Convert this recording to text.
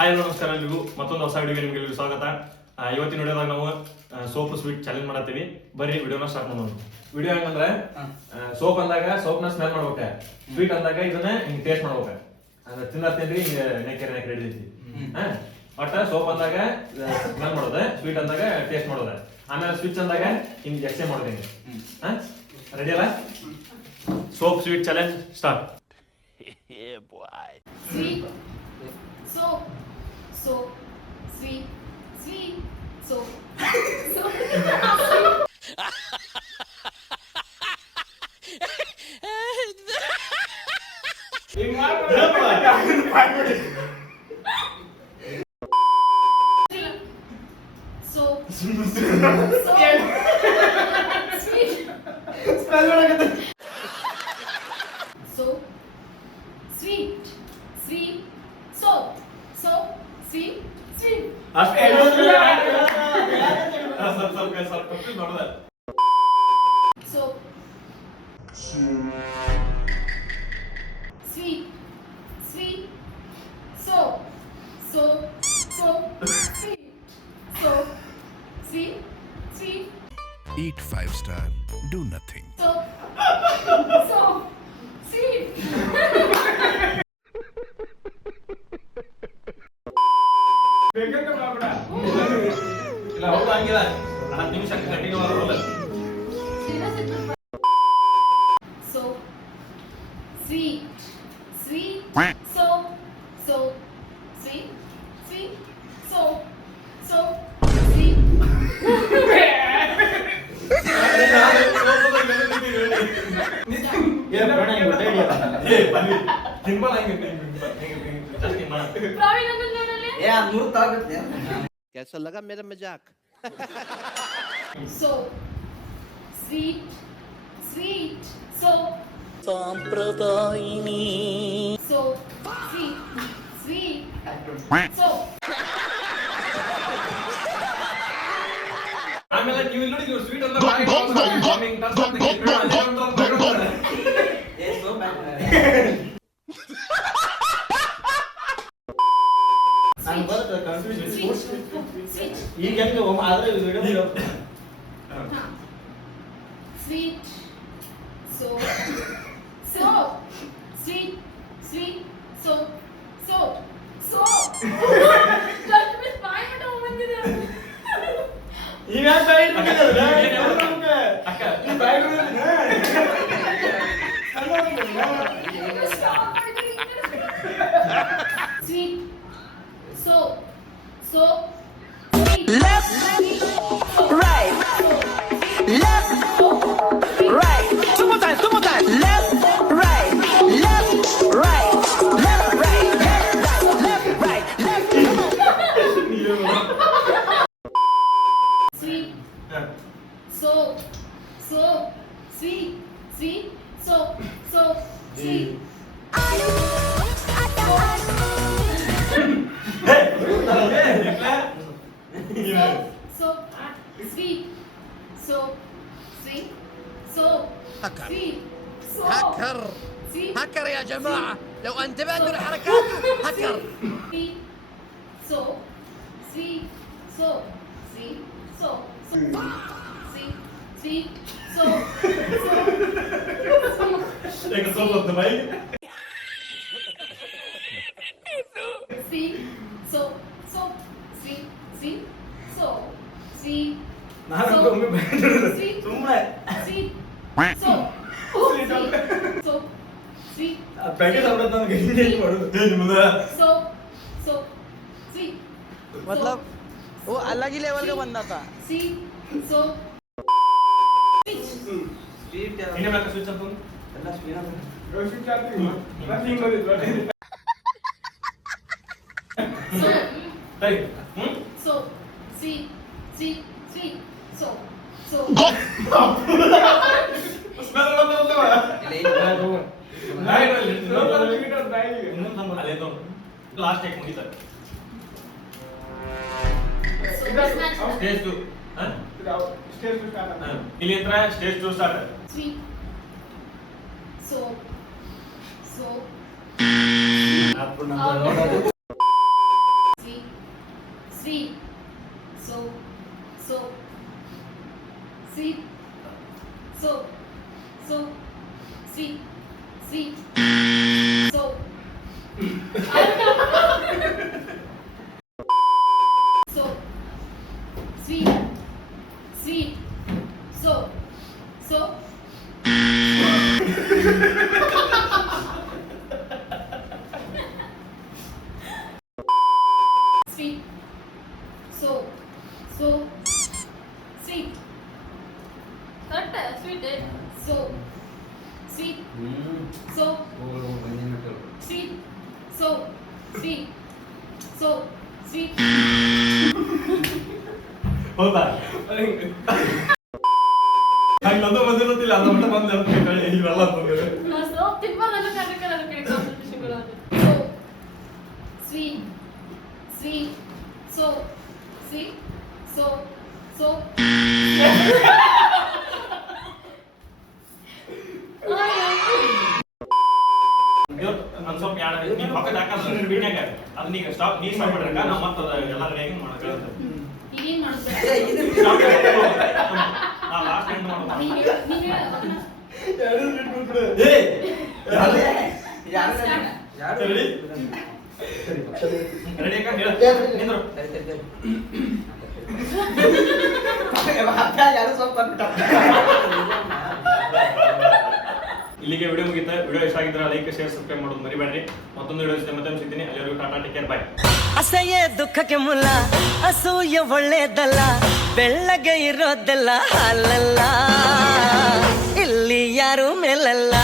Hi ನಮಸ್ಕಾರ ಎಲ್ರಿಗೂ ಮತ್ತೊಂದು ಹೊಸ ವಿಡಿಯೋಗೆ ನಿಮಗೆ ಸ್ವಾಗತ. ಇವತ್ತಿನ ವಿಡಿಯೋದಾಗ ನಾವು ಸೋಪ್ ಸ್ವೀಟ್ ಚಾಲೆಂಜ್ ಮಾಡತ್ತೀವಿ. ಬರ್ರಿ ವಿಡಿಯೋನ ಸ್ಟಾರ್ಟ್ ಮಾಡೋಣ. ವಿಡಿಯೋ ಹೆಂಗಂದ್ರೆ ಸೋಪ್ ಅಂದಾಗ ಸೋಪ್ನ ಸ್ಮೆಲ್ ಮಾಡ್ಬೇಕ, ಸ್ವೀಟ್ ಅಂದಾಗ ಇದನ್ನ ಹಿಂಗ್ ಟೇಸ್ಟ್ ಮಾಡ್ಬೇಕ. ಅಂದ್ರೆ ತಿನ್ನತ್ತೇನ್ರಿ ಹಿಂಗ ನೆಕ್ಕರೆ ಹಿಡಿದೈತಿ. ಒಟ್ಟ ಸೋಪ್ ಅಂದಾಗ ಸ್ಮೆಲ್ ಮಾಡೋದ, ಸ್ವೀಟ್ ಅಂದಾಗ ಟೇಸ್ಟ್ ಮಾಡೋದ, ಆಮೇಲೆ ಸ್ವಿಚ್ ಅಂದಾಗ ಹಿಂಗ್ ಎಕ್ಸ್ಚೇಂಜ್ ಮಾಡೋದು. ರೆಡಿ ಅಲ್ಲ? Soap sweet challenge start. Sweet, soap, soap, sweet, sweet, soap, soap. Soap, sweet, soap, sweet, sweet, soap, soap, sweet, sweet. Soap, sweet, sweet, soap, soap, soap, sweet, soap, sweet, sweet, Eat 5-star, do nothing. soap, soap, sweet. ಇಲ್ಲ ಹೌದು ಹಂಗಿಲ್ಲ, 10 ನಿಮಿಷ continue ಮಾಡೋಲ್ಲ. Soap, sweet, sweet, soap, soap, sweet, sweet, soap, soap, sweet. कैसा लगा मेरा मजाक? Soap, sweet, sweet, soap, ಸಾಂಪ್ರದಾಯಿನಿ soap, sweet, sweet, soap. ಆಮೇಲೆ ನೀವು ಇಲ್ಲಿ ನೋಡಿ ಸ್ವೀಟ್ ಅಂತ Sweet, sweet, soap, soap, sweet, sweet, soap, soap, soap. Just with my own sweet, soap, soap, sweet. Left, right, left, right. Two more times. Left, right, left, right, left, right, left, right, left. Sweet, soap, soap, sweet, sweet, soap, soap, sweet. Soap, sweet, soap, sweet, soap, sweet, soap, هكر sweet, هكر يا جماعة، لو انتبهتوا لحركات هكر. sweet, soap, sweet, soap, sweet, soap, sweet, sweet, soap, sweet, soap, soap, sweet, sweet, soap, sweet, sweet, sweet, soap, soap, sweet, soap, soap, sweet, मतलब वो अलग ही level का बंदा था. sweet, soap, sweet. Switch ಅಂತ Soap, sweet, sweet, sweet, soap, soap. Last ಟೈಕ್ ಮುಗಿತ ಇಲ್ಲಿ ಹತ್ರ stage 2 start. Sweet, soap, soap, sweet, so sweet. Correct, sweet, so sweet, so sweet, so sweet, so sweet. ಹೌದಾ ಹಂಗಂದು ಬಂದಿರುತ್ತಿಲ್ಲ ಅದು ಮಟ್ಟ ಬಂದು ಇವೆಲ್ಲ ಅಂತಂದ್ರೆ So ತಿಪ್ಪದಲ್ಲ ಕರೆಕ್ಟ್ ಕಡೆ ಕಾನ್ಸಂಟ್ರೇಷನ್ ಬರೋದು. So sweet, sweet, so sweet, so ನಾನು ಸ್ವಲ್ಪ ಯಾರ ನೀನು ಪಕ್ಕದ ಹಾಕಂದ್ರೆ ಬಿಡ್ನಾಗ ಅದು ನೀಗ ಸ್ಟಾಪ್ ನೀನ್ ಮಾಡ್ಬಿಡ್ರಕ್ಕ ನಾವು ಮತ್ತೆ ಎಲ್ಲ ರೆಡಿ ಮಾಡಕ್ಕೆ ಈಗೇನ್ ಮಾಡ್ಬೇಕು? ನಾ ಲಾಸ್ಟ್ ಎಂಡ್ ಮಾಡೋದು ನೀನು ಏ start. ರೆಡಿ ರೆಡಿ ಅಕ್ಕ ಹೇಳ ನಿಂದ್ರು ಇಲ್ಲಿಗೆ ವಿಡಿಯೋ ಮುಗಿತಾ ವಿಡಿಯೋ ಇಷ್ಟ ಆಗಿದ್ರೆ ಲೈಕ್ ಶೇರ್ ಸಬ್ಸ್ಕ್ರೈಬ್ ಮಾಡೋದು ಮರಿಬೇಡ್ರಿ ಮತ್ತೊಂದು ವಿಡಿಯೋ ಜೊತೆ ಮತ್ತೆ ಸಿಗ್ತೀನಿ ಅಲ್ಲಿವರೆಗೂ ಟಾಟಾ ಟೇಕ್ ಕೇರ್ ಬಾಯ್ ಅಸಹ್ಯ ದುಃಖಕ್ಕೆ ಮುಲ್ಲ ಅಸೂಯೆ ಒಳ್ಳೇದಲ್ಲ ಬೆಳ್ಳಗೆ ಇರೋದೆಲ್ಲ ಹಾಲಲ್ಲ ಇಲ್ಲಿ ಯಾರು ಮೇಲಲ್ಲ